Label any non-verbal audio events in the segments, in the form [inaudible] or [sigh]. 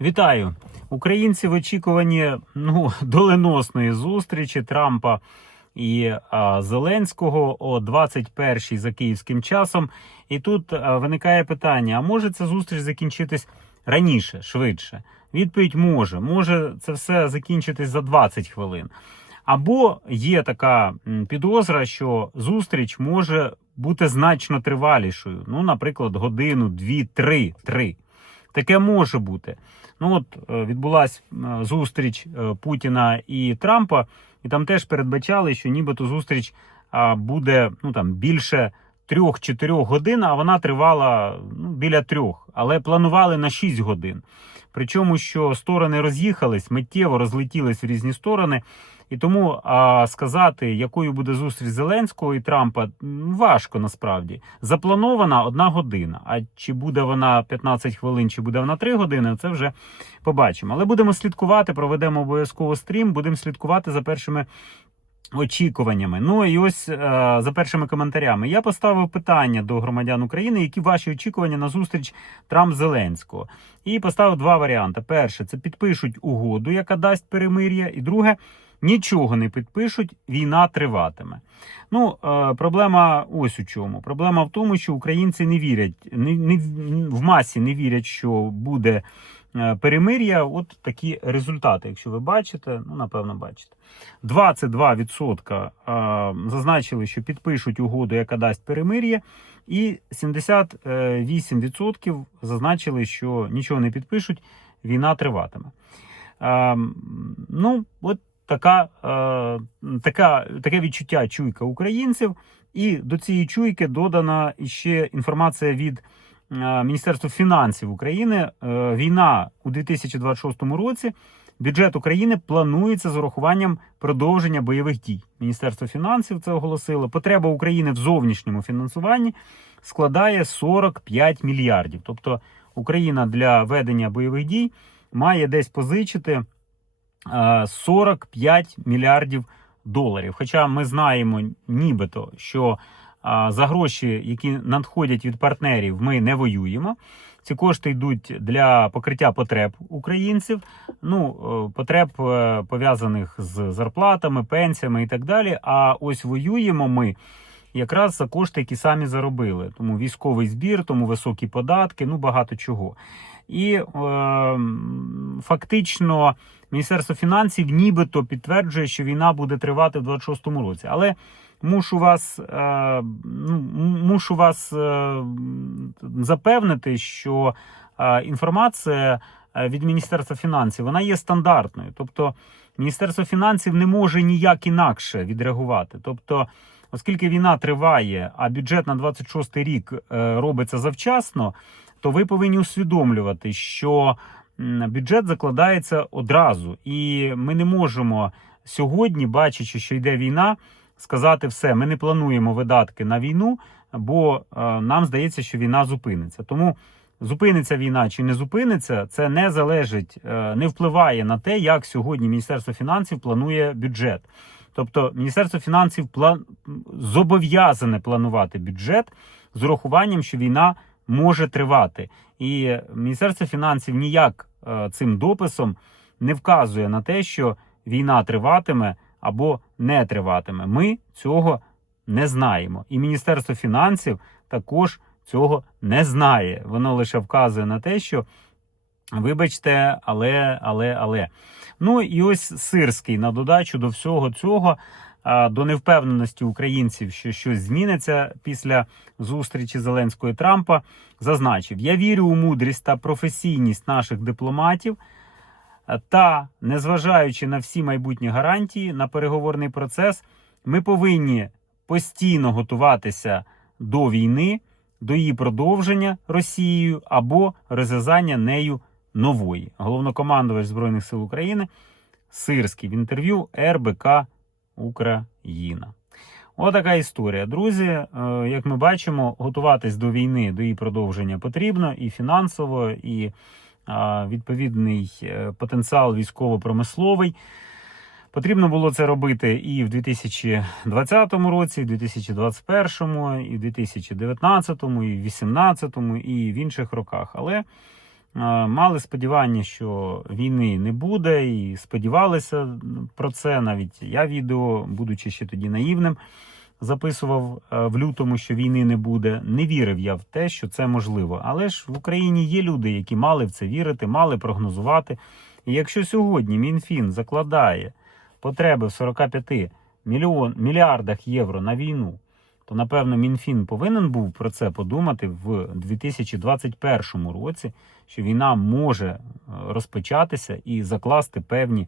Вітаю! Українці в очікуванні ну, [laughs] доленосної зустрічі Трампа і а, Зеленського о 21-й за київським часом. І тут а, виникає питання: а може ця зустріч закінчитись раніше, швидше? Відповідь може. Може це все закінчитись за 20 хвилин. Або є така підозра, що зустріч може бути значно тривалішою. Ну, наприклад, годину, дві, три, три. Таке може бути. Ну от е, відбулася е, зустріч е, Путіна і Трампа, і там теж передбачали, що нібито зустріч буде ну там більше трьох-чотирьох годин, а вона тривала ну, біля трьох, але планували на 6 годин. Причому, що сторони роз'їхались, миттєво розлетілись в різні сторони. І тому а, сказати, якою буде зустріч Зеленського і Трампа, важко насправді. Запланована одна година. А чи буде вона 15 хвилин, чи буде вона 3 години, це вже побачимо. Але будемо слідкувати, проведемо обов'язково стрім, будемо слідкувати за першими. Очікуваннями. Ну і ось е, за першими коментарями. Я поставив питання до громадян України, які ваші очікування на зустріч Трамп Зеленського. І поставив два варіанти: перше, це підпишуть угоду, яка дасть перемир'я, і друге, нічого не підпишуть, війна триватиме. Ну, е, проблема ось у чому. Проблема в тому, що українці не вірять, не, не в масі не вірять, що буде перемир'я. От такі результати. Якщо ви бачите, ну напевно бачите. 22% е, зазначили, що підпишуть угоду, яка дасть перемир'я, і 78% зазначили, що нічого не підпишуть, війна триватиме. Е, Ну, от така, е, така, таке відчуття чуйка українців. І до цієї чуйки додана ще інформація від е, Міністерства фінансів України. Е, Війна у 2026 році. Бюджет України планується з урахуванням продовження бойових дій. Міністерство фінансів це оголосило. Потреба України в зовнішньому фінансуванні складає 45 мільярдів. Тобто Україна для ведення бойових дій має десь позичити е, 45 мільярдів доларів. Хоча ми знаємо, нібито, що е, за гроші, які надходять від партнерів, ми не воюємо. Ці кошти йдуть для покриття потреб українців, ну е, потреб е, пов'язаних з зарплатами, пенсіями і так далі. А ось воюємо ми якраз за кошти, які самі заробили. Тому військовий збір, тому високі податки, ну багато чого. І е, фактично Міністерство фінансів нібито підтверджує, що війна буде тривати в 26-му році. Але мушу вас, е, ну, мушу вас е, запевнити, що е, інформація від Міністерства фінансів вона є стандартною. Тобто Міністерство фінансів не може ніяк інакше відреагувати. Тобто, оскільки війна триває, а бюджет на 26 рік робиться завчасно, то ви повинні усвідомлювати, що бюджет закладається одразу, і ми не можемо сьогодні, бачачи, що йде війна, сказати все, ми не плануємо видатки на війну, бо е, нам здається, що війна зупиниться. Тому зупиниться війна чи не зупиниться, це не залежить, е, не впливає на те, як сьогодні Міністерство фінансів планує бюджет. Тобто Міністерство фінансів план... зобов'язане планувати бюджет з урахуванням, що війна може тривати. І Міністерство фінансів ніяк е, цим дописом не вказує на те, що війна триватиме або не триватиме. Ми цього не знаємо. І Міністерство фінансів також цього не знає. Воно лише вказує на те, що. Вибачте, але, але, але. Ну і ось Сирський на додачу до всього цього, до невпевненості українців, що щось зміниться після зустрічі Зеленського і Трампа, зазначив: Я вірю у мудрість та професійність наших дипломатів. Та, незважаючи на всі майбутні гарантії на переговорний процес, ми повинні постійно готуватися до війни, до її продовження Росією або розв'язання нею нової. Головнокомандувач Збройних сил України Сирський в інтерв'ю РБК Україна. Отака історія. Друзі, е, як ми бачимо, готуватись до війни, до її продовження потрібно і фінансово, і відповідний е, потенціал військово-промисловий. Потрібно було це робити і в 2020 році, і в 2021, і в 2019, і в 2018, і в інших роках. Але мали сподівання, що війни не буде, і сподівалися про це. Навіть я відео, будучи ще тоді наївним, записував е, в лютому, що війни не буде. Не вірив я в те, що це можливо. Але ж в Україні є люди, які мали в це вірити, мали прогнозувати. І якщо сьогодні Мінфін закладає потреби в 45 мільйон, мільярдах євро на війну, то напевно Мінфін повинен був про це подумати в 2021 році, що війна може е, розпочатися і закласти певні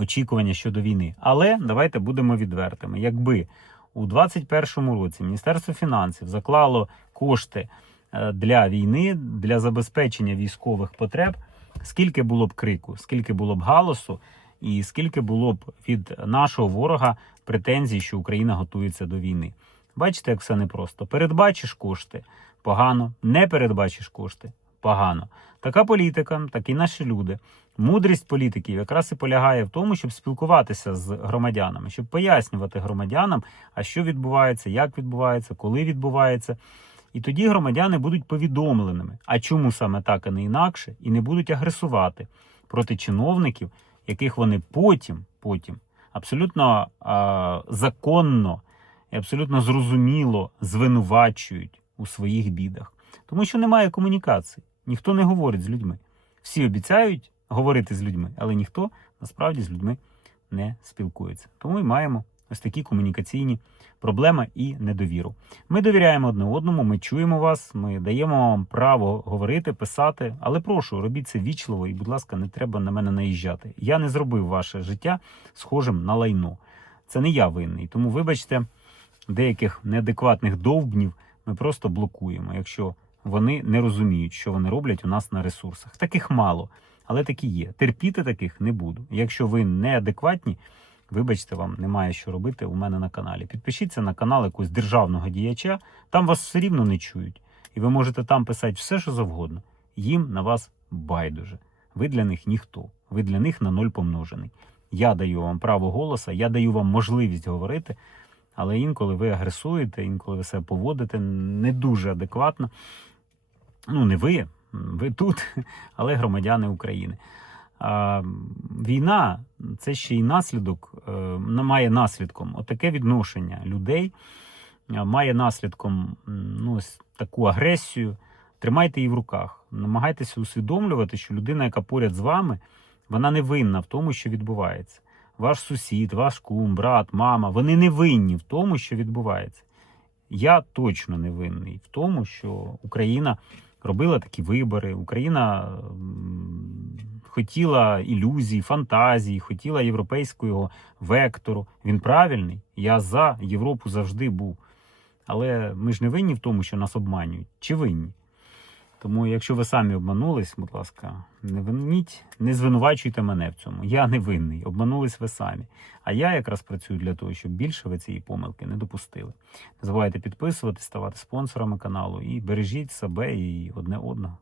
очікування щодо війни. Але давайте будемо відвертими. Якби у 2021 році Міністерство фінансів заклало кошти е, для війни, для забезпечення військових потреб, скільки було б крику, скільки було б галасу, і скільки було б від нашого ворога претензій, що Україна готується до війни. Бачите, як все непросто. Передбачиш кошти погано, не передбачиш кошти погано. Така політика, такі наші люди. Мудрість політиків якраз і полягає в тому, щоб спілкуватися з громадянами, щоб пояснювати громадянам, а що відбувається, як відбувається, коли відбувається. І тоді громадяни будуть повідомленими. А чому саме так, а не інакше, і не будуть агресувати проти чиновників, яких вони потім, потім абсолютно а, законно і абсолютно зрозуміло звинувачують у своїх бідах. Тому що немає комунікації, ніхто не говорить з людьми. Всі обіцяють говорити з людьми, але ніхто насправді з людьми не спілкується. Тому і маємо ось такі комунікаційні проблеми і недовіру. Ми довіряємо одне одному, ми чуємо вас, ми даємо вам право говорити, писати. Але прошу, робіть це вічливо і, будь ласка, не треба на мене наїжджати. Я не зробив ваше життя схожим на лайно. Це не я винний. Тому, вибачте, деяких неадекватних довбнів ми просто блокуємо, якщо вони не розуміють, що вони роблять у нас на ресурсах. Таких мало, але такі є. Терпіти таких не буду. Якщо ви неадекватні, вибачте, вам немає що робити у мене на каналі. Підпишіться на канал якогось державного діяча, там вас все рівно не чують. І ви можете там писати все, що завгодно. Їм на вас байдуже. Ви для них ніхто. Ви для них на ноль помножений. Я даю вам право голоса, я даю вам можливість говорити, але інколи ви агресуєте, інколи ви себе поводите не дуже адекватно. Ну, не ви, ви тут, [laughs] але громадяни України. А, війна це ще й наслідок, е, має наслідком отаке відношення людей, має наслідком ну, ось таку агресію. Тримайте її в руках. Намагайтеся усвідомлювати, що людина, яка поряд з вами, вона не винна в тому, що відбувається. Ваш сусід, ваш кум, брат, мама, вони не винні в тому, що відбувається. Я точно не винний в тому, що Україна робила такі вибори. Україна хотіла ілюзій, фантазій, хотіла європейського вектору. Він правильний. Я за Європу завжди був. Але ми ж не винні в тому, що нас обманюють. Чи винні? Тому, якщо ви самі обманулись, будь ласка, не виніть, не звинувачуйте мене в цьому. Я не винний, обманулись ви самі. А я якраз працюю для того, щоб більше ви цієї помилки не допустили. Не забувайте підписуватись, ставати спонсорами каналу і бережіть себе і одне одного.